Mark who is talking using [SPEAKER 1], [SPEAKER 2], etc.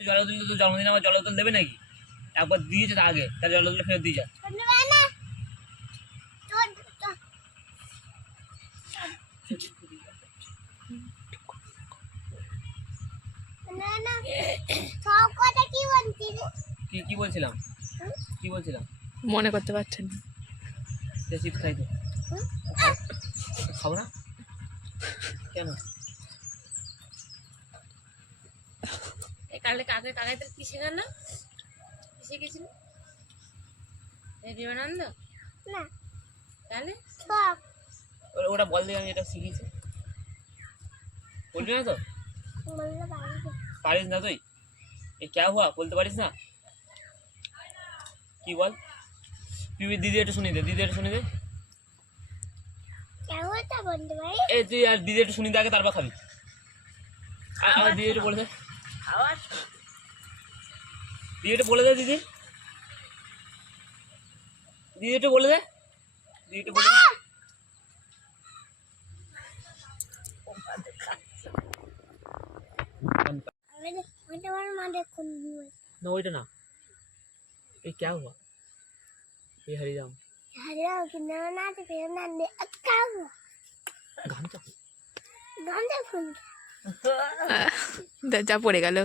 [SPEAKER 1] জলদুল তো জন্মদিন আমার জলদুল দেবে নাকি? একবার দিয়েছে তো আগে তার জলদুল ফেরত দিয়ে যা।
[SPEAKER 2] কি
[SPEAKER 1] কি বলছিলাম? কি বলছিলাম?
[SPEAKER 3] মনে করতে পারছেন না।
[SPEAKER 1] চিপস খাইতে খাব না? কেন?
[SPEAKER 4] কালে কাকে কাকাইতে কি শেখানো কি শিখেছিল? এই বিমানন্দ
[SPEAKER 2] না।
[SPEAKER 4] তাহলে?
[SPEAKER 1] ওটা বল দিয়ে আমি এটা শিখেছি। বলবি না তো? পারিস না। তুই? এ ক্যা হুয়া? বলতে পারিস না? কি বল? তুই দিদি একটু শুনি দে দিদি একটু শুনি দে। এ তুই আর দিদি একটু শুনি দে আগে তারপর খাবি। আর আমার দিদি একটু বলে দে।
[SPEAKER 4] আবার
[SPEAKER 1] দিদি একটু বলে দে দিদি দিদি একটু বলে দে দিদি একটু বলে দে
[SPEAKER 2] আমি আমি তোমার মাঝে কোন
[SPEAKER 1] না ওইটা না ये क्या हुआ ये हरिराम
[SPEAKER 2] হ্যালো কিন্তু না তো ফের না দে কাউ
[SPEAKER 1] घाम क्या
[SPEAKER 2] গামছা ফোন
[SPEAKER 3] যা পড়ে গেল।